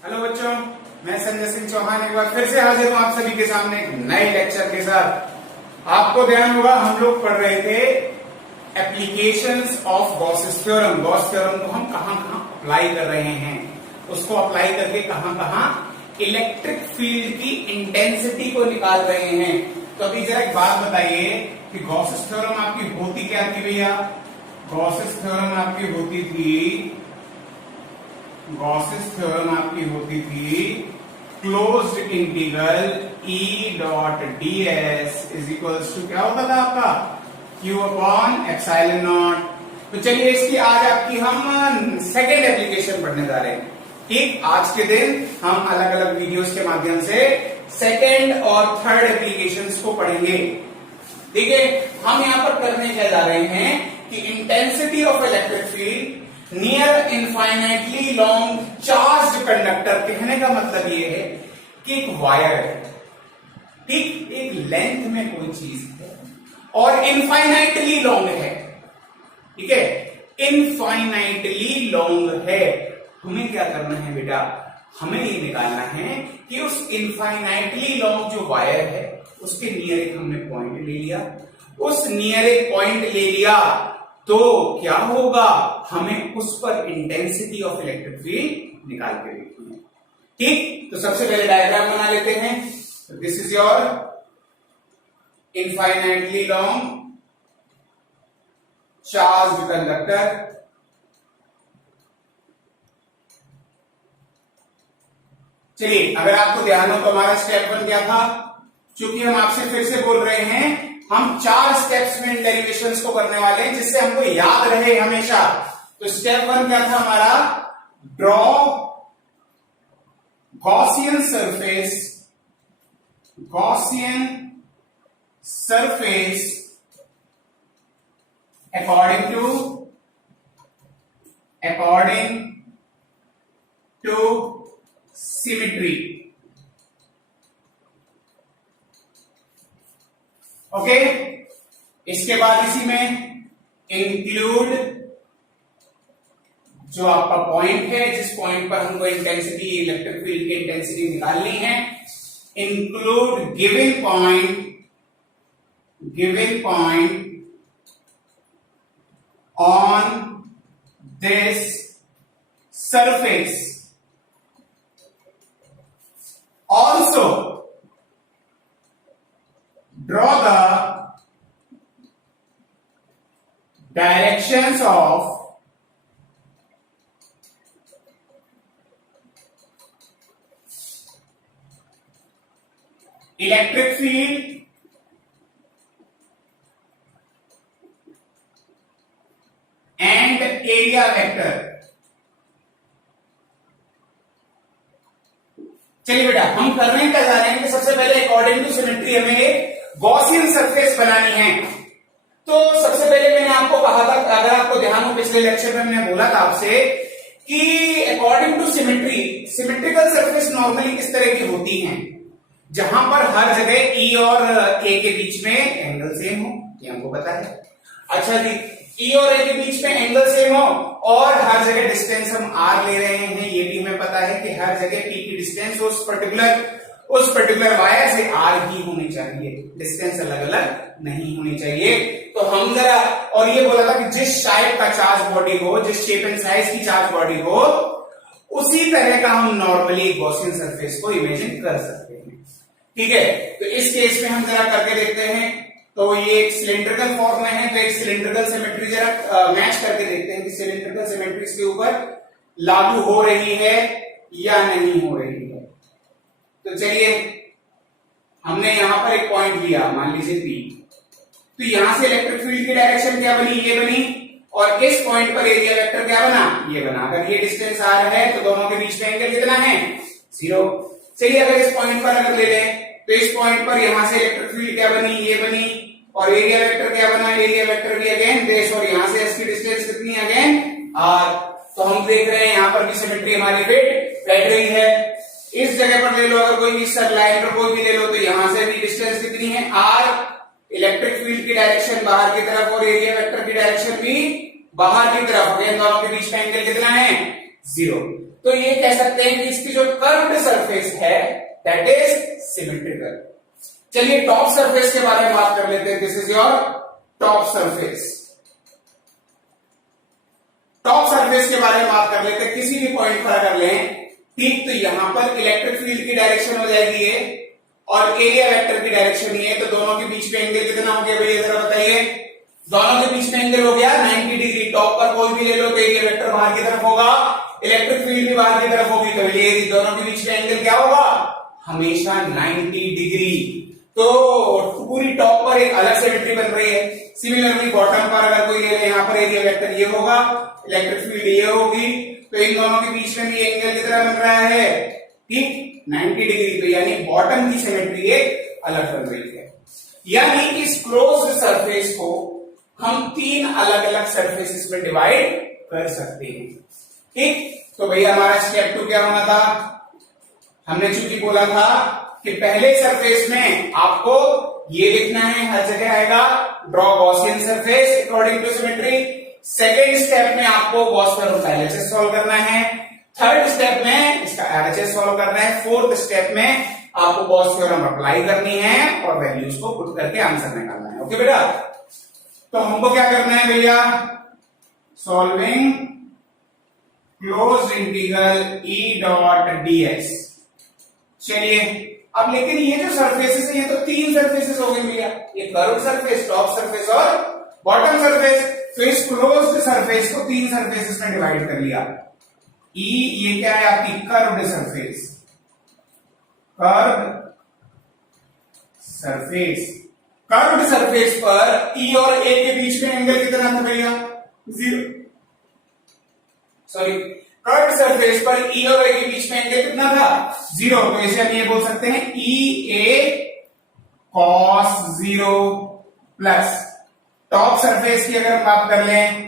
Hello बच्चों, मैं संजय सिंह चौहान एक बार फिर से हाजिर हूं आप सभी के सामने एक नए लेक्चर के साथ। आपको ध्यान होगा हम लोग पढ़ रहे थे applications of Gauss's theorem. Gauss theorem को हम कहां कहां अप्लाई कर रहे हैं, उसको अप्लाई करके कहां कहां इलेक्ट्रिक फील्ड की इंटेंसिटी को निकाल रहे हैं। तो अभी जरा एक बात बताइए कि गॉसेस थ्योरम आपकी होती क्या थी भैया? गॉसेस थ्योरम आपकी होती थी closed integral E dot ds is equals to क्या होता था आपका Q अपॉन एप्सिलॉन नॉट। तो चलिए इसकी आज आपकी हम सेकेंड एप्लीकेशन पढ़ने जा रहे हैं। ठीक, आज के दिन हम अलग अलग वीडियोस के माध्यम से सेकेंड और थर्ड एप्लीकेशंस को पढ़ेंगे। देखिए हम यहां पर करने क्या जा रहे हैं कि intensity of electric field near infinitely long charge conductor. कहने का मतलब ये है कि एक वायर है, ठीक, एक लेंथ में कोई चीज है और इनफाइनाइटली लॉन्ग है, ठीक है, इनफाइनाइटली लॉन्ग है। हमें क्या करना है बेटा? हमें ये निकालना है कि उस इनफाइनाइटली लॉन्ग जो वायर है उसके नियर एक हमने पॉइंट ले लिया, उस नियर एक पॉइंट ले लिया तो क्या होगा, हमें उस पर इंटेंसिटी ऑफ इलेक्ट्रिक फील्ड निकाल के देखनी है। ठीक, तो सबसे पहले डायग्राम बना लेते हैं। This is your infinitely long charged conductor. चलिए अगर आपको ध्यान हो तो हमारा स्टेप 1 क्या था? चूंकि हम आपसे फिर से बोल रहे हैं, हम 4 स्टेप्स में डेरिवेशंस को करने वाले हैं जिससे हमको याद रहे हमेशा। तो स्टेप 1 क्या था हमारा? Draw Gaussian surface according to symmetry. Okay, इसके बाद इसी में इंक्लूड जो आपका पॉइंट है, जिस पॉइंट पर हमको इंटेंसिटी, इलेक्ट्रिक फील्ड की इंटेंसिटी निकालनी है, include given point on this surface. Also draw the directions of electric field and area vector। चलिए बेटा, हम करने क्या जा रहे हैं कि सबसे पहले अकॉर्डिंग टू सिमेट्री हमें एक गॉसियन सरफेस बनानी है। तो सबसे पहले मैंने आपको कहा था, अगर आपको ध्यान हो पिछले लेक्चर में मैंने बोला था आपसे कि according to symmetry, symmetrical surface normally किस तरह की होती हैं? जहां पर हर जगह E और A के बीच में एंगल सेम हो, ये हमको पता है। अच्छा जी, E और A के बीच में एंगल सेम हो और हर जगह डिस्टेंस हम R ले रहे हैं, ये भी हमें पता है कि हर जगह P की डिस्टेंस उस पर्टिकुलर वायर से R ही होनी चाहिए, डिस्टेंस अलग अलग नहीं होनी चाहिए। तो हम जरा, और ये बोला था कि जिस टाइप का चार्ज बॉडी हो, जिस शेप एंड साइज की चार्ज बॉडी हो, उसी तरह का हम नॉर्मली गॉसियन सरफेस को इमेजिन कर सकते हैं। ठीक है, तो इस केस में हम जरा करके देखते हैं। तो ये एक सिलिंड्रिकल फॉर्म में है, तो एक सिलिंड्रिकल सिमेट्री जरा मैच करके देखते हैं कि सिलिंड्रिकल सिमेट्री इसके ऊपर लागू हो रही है या नहीं हो रही है। तो चलिए, हमने यहां पर एक पॉइंट लिया, मान लीजिए P। तो यहां से इलेक्ट्रिक फील्ड की डायरेक्शन क्या बनी? ये बनी, और इस पॉइंट पर एरिया वेक्टर क्या बना? ये बना। अगर ये डिस्टेंस R है तो दोनों के बीच में एंगल कितना है? 0। चलिए अगर इस पॉइंट पर अगर ले लें तो इस पॉइंट पर यहां से इलेक्ट्रिक फील्ड क्या बनी? ये बनी, और एरिया वेक्टर क्या बना? एरिया वेक्टर भी अगेन दिस, और यहां से इसकी डिस्टेंस कितनी है? Again R। तो हम देख रहे हैं यहां पर भी सिमेट्री हमारी फिट बैठ रही है। इस जगह पर ले लो, अगर कोई भी लाइन पर कोई भी ले लो, तो यहां से भी डिस्टेंस कितनी है? R। इलेक्ट्रिक फील्ड की डायरेक्शन बाहर की तरफ और एरिया वेक्टर की डायरेक्शन भी बाहर की तरफ, अगेन दोनों के बीच का एंगल कितना है? 0। तो ये कह सकते हैं कि इसकी जो कर्व्ड सरफेस है दैट इज सिमेट्रिकल। चलिए टॉप सरफेस के बारे में बात कर लेते हैं। This is your top surface. Top surface के बारे में बात कर लेते हैं। किसी भी पॉइंट पर अगर लें, ठीक, तो यहां पर इलेक्ट्रिक फील्ड की डायरेक्शन हो जाएगी ये और एरिया वेक्टर की डायरेक्शन ये, तो दोनों के बीच में एंगल कितना हो गया भैया जरा बताइए। दोनों के बीच में एंगल हो गया 90 डिग्री। टॉप पर कोई भी ले लो तो एरिया वेक्टर बाहर की तरफ होगा, इलेक्ट्रिक फील्ड भी बाहर की तरफ होगी, तो ये दोनों के बीच में एंगल क्या होगा, हमेशा 90 डिग्री। तो पूरी टॉप पर एक अलग सिमेट्री बन रही है। सिमिलरली बॉटम पर अगर कोई ले, यहाँ पर एरिया वेक्टर ये होगा, इलेक्ट्रिक फील्ड ये होगी, तो इन दोनों के बीच में भी एंगल कितना बन रहा है, ठीक 90 डिग्री। तो यानी बॉटम की सिमेट्री एक अलग बन रही है। यानी इस क्लोज्ड सरफेस को हम तीन अलग अलग सरफेसेस में डिवाइड कर सकते हैं, ठीक। तो भैया हमारा स्टेप 2 क्या होना था, हमने चूंकि बोला था कि पहले सरफेस में आपको ये लिखना है, हर जगह आएगा draw Gaussian surface according to symmetry. Second step में आपको गॉस थ्योरम का एलएचएस सॉल्व करना है। थर्ड स्टेप में इसका एलएचएस सॉल्व करना है। फोर्थ स्टेप में आपको गॉस थ्योरम अप्लाई करनी है और वैल्यूज को पुट करके आंसर निकालना है। ओके बेटा, तो हमको क्या करना है भैया, solving closed integral E dot dx. चलिए अब लेकिन ये जो सरफेसेस है ये तो तीन सरफेसेस हो गई भैया, ये कर्व्ड सरफेस, टॉप सरफेस और बॉटम सरफेस। तो इस क्लोज्ड सरफेस को तीन सरफेसेस में डिवाइड कर लिया। ई ये क्या है आपकी curved surface, curved surface. Curved surface पर ई और ए के बीच में एंगल कितना था भैया, 0। सॉरी, कर्व्ड सरफेस पर ई और ए के बीच में एंगल कितना था, 0। तो इसे हम ये बोल सकते हैं ई ए कॉस 0 प्लस टॉप सरफेस की अगर हम बात कर लें,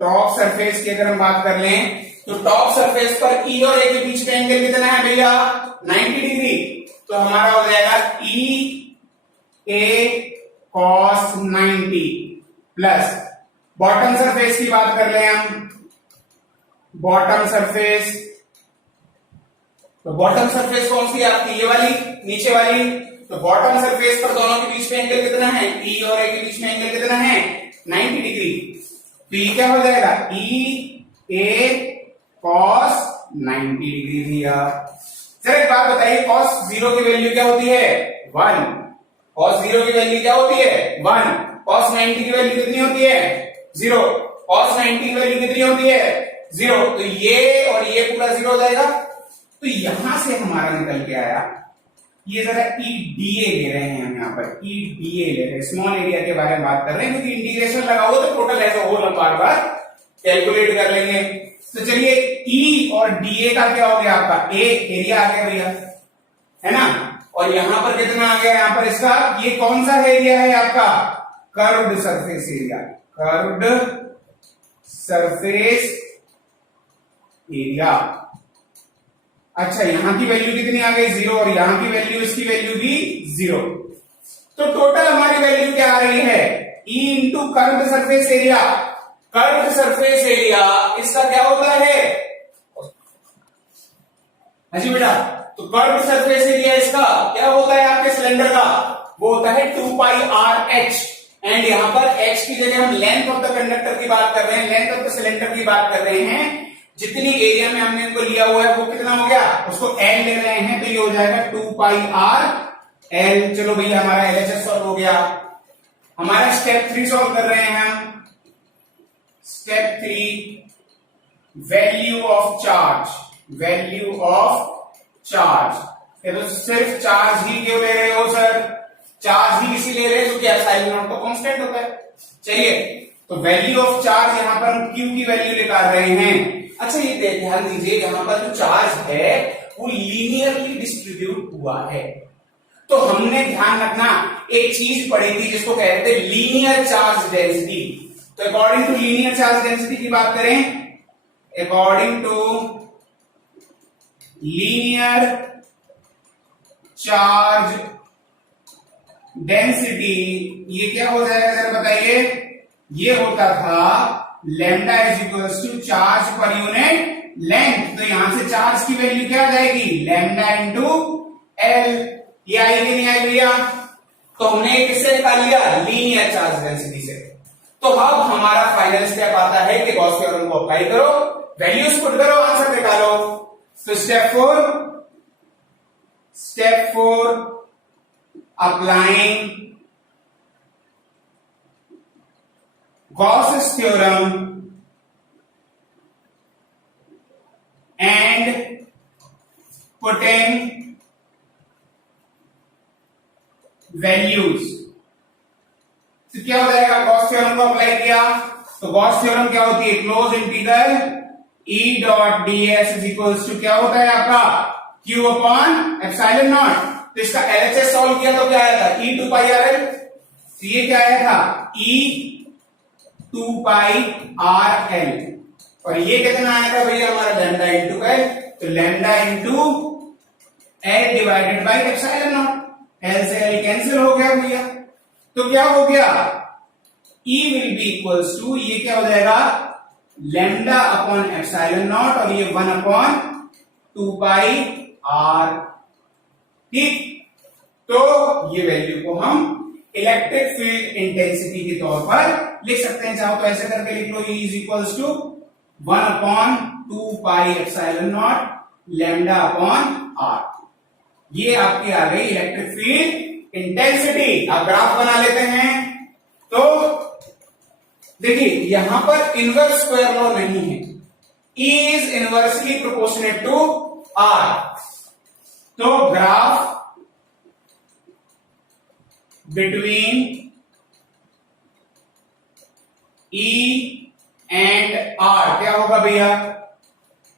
टॉप सरफेस की अगर हम बात कर लें तो टॉप सरफेस पर ई और ए के बीच में एंगल कितना है भैया, 90 डिग्री। तो हमारा हो जाएगा ई ए कॉस 90 प्लस बॉटम सरफेस की बात कर लें हम, बॉटम सरफेस, तो बॉटम सरफेस कौन सी आपकी, ये वाली नीचे वाली। तो बॉटम सरफेस पर दोनों के बीच में एंगल कितना है, ई और ए के बीच में एंगल कितना है, 90 डिग्री। तो ये क्या हो जाएगा, ई ए कॉस 90 डिग्री दिया। सर एक बात बताइए, कॉस 0 की वैल्यू क्या होती है, 1। कॉस 0 की वैल्यू क्या होती है, 1। कॉस 90 की वैल्यू कितनी होती है, 0। कॉस 90 की वैल्यू कितनी होती है, 0। तो ये और ये पूरा 0 हो जाएगा। तो यहां से हमारा निकल के आया, ये जरा ई डी ए ले रहे हैं हम, यहाँ पर ई डी ए ले रहे हैं, स्मॉल एरिया के बारे में बात कर रहे हैं, क्योंकि इंटीग्रेशन लगा हुआ तो टोटल एज अ होल हम बार बार कैलकुलेट कर लेंगे। तो चलिए ई और डी ए का क्या हो गया आपका, ए एरिया आ गया भैया, है ना। और यहां पर कितना आ गया, यहां पर इसका ये कौन सा एरिया है आपका, curved surface area, curved surface area. अच्छा यहां की वैल्यू कितनी आ गई, 0, और यहां की वैल्यू, इसकी वैल्यू भी 0। तो टोटल हमारी वैल्यू क्या आ रही है, E into curved surface area. Curved surface area इसका क्या होता है, हाँ जी बेटा, तो कर्व्ड सरफेस एरिया इसका क्या होता है आपके सिलेंडर का, वो होता है 2 पाई आर एच। एंड यहां पर एच की जगह हम लेंथ ऑफ द कंडक्टर की बात कर रहे हैं, लेंथ ऑफ द सिलेंडर की बात कर रहे हैं। जितनी एरिया में हमने इनको लिया हुआ है वो कितना हो गया, उसको एल ले रहे हैं, तो ये हो जाएगा 2 पाई आर एल। चलो भैया हमारा एलएचएस सॉल्व हो गया। हमारा स्टेप 3 सॉल्व कर रहे हैं हम। Step 3 value of charge, value of charge. ये तो सिर्फ चार्ज ही क्यों ले रहे हो सर, चार्ज ही इसी ले रहे हैं क्योंकि एप्सिलॉन नॉट तो कांस्टेंट होता है। चलिए तो वैल्यू ऑफ चार्ज यहां पर हम क्यू की वैल्यू निकाल रहे हैं। अच्छा ये ध्यान दीजिए, यहां पर जो चार्ज है वो लीनियरली डिस्ट्रीब्यूट हुआ है। तो हमने ध्यान रखना, एक चीज पढ़ी थी जिसको कहते हैं लीनियर चार्ज डेंसिटी। तो according to linear charge density की बात करें, according to linear charge density ये क्या हो जाएगा जरा बताइए, ये होता था lambda is equals to charge per unit length. तो यहां से चार्ज की वैल्यू क्या आ जाएगी, लैम्डा इंटू एल। ये आएगी नहीं आई भैया? तो हमने किससे निकाल लिया, लीनियर चार्ज डेंसिटी से। तो अब हमारा फाइनल स्टेप आता है कि गॉस थ्योरम को अप्लाई करो, वैल्यूज पुट करो, आंसर निकालो। तो step four applying Gauss theorem and putting values. तो क्या हो जाएगा, गॉस थ्योरम को अप्लाई किया तो गॉस थ्योरम क्या होती है, close integral E dot ds is equals to क्या होता है आपका, Q अपॉन एप्सिलॉन नॉट। तो इसका LHS सॉल्व किया तो क्या आया था, E 2 पाई RL। तो ये क्या आया था, E 2 पाई RL। और ये कितना आया था भैया हमारा, लैम्डा इंटू एल। तो lambda into L divided by epsilon naught. L से एल कैंसिल हो गया भैया। तो क्या हो गया, E will be equals to, ये क्या हो जाएगा, लैम्डा अपॉन एप्सिलॉन नॉट और ये 1 अपॉन 2 पाई आर। ठीक, तो ये वैल्यू को हम इलेक्ट्रिक फील्ड इंटेंसिटी के तौर पर लिख सकते हैं। चाहो तो ऐसे करके लिख लो, E is equals to 1 upon 2 pi epsilon naught lambda upon R. ये आपकी आ गई इलेक्ट्रिक फील्ड इंटेंसिटी। आप ग्राफ बना लेते हैं। तो देखिए यहां पर इनवर्स स्क्वायर लॉ नहीं है, E is inversely proportionate to R। तो graph between E and R क्या होगा भैया,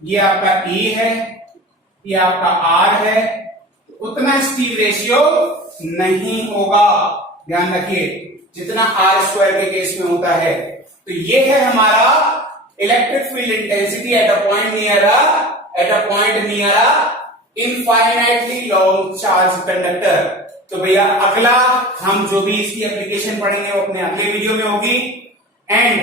ये आपका E है, ये आपका R है, उतना स्टीव रेशियो नहीं होगा, ध्यान रखिए, जितना R स्क्वायर के केस में होता है। तो ये है हमारा electric field intensity at a point near infinitely long charge conductor. तो भैया अगला हम जो भी इसकी एप्लीकेशन पढ़ेंगे वो अपने अगले वीडियो में होगी। एंड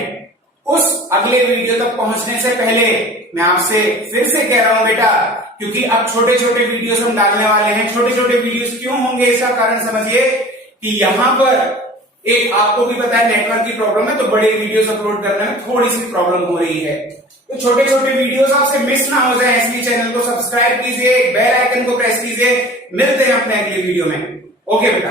उस अगले वीडियो तक पहुंचने से पहले मैं आपसे फिर से कह रहा हूं बेटा, क्योंकि अब छोटे छोटे वीडियोस हम डालने वाले हैं। छोटे छोटे वीडियोस क्यों होंगे, इसका कारण समझिए कि यहां पर एक आपको भी पता है नेटवर्क की प्रॉब्लम है, तो बड़े वीडियोस अपलोड करने में थोड़ी सी प्रॉब्लम हो रही है। तो छोटे छोटे वीडियोस आपसे मिस ना हो जाए, इसलिए चैनल को सब्सक्राइब कीजिए, बेल आइकन को प्रेस कीजिए। मिलते हैं अपने अगले वीडियो में। ओके बेटा।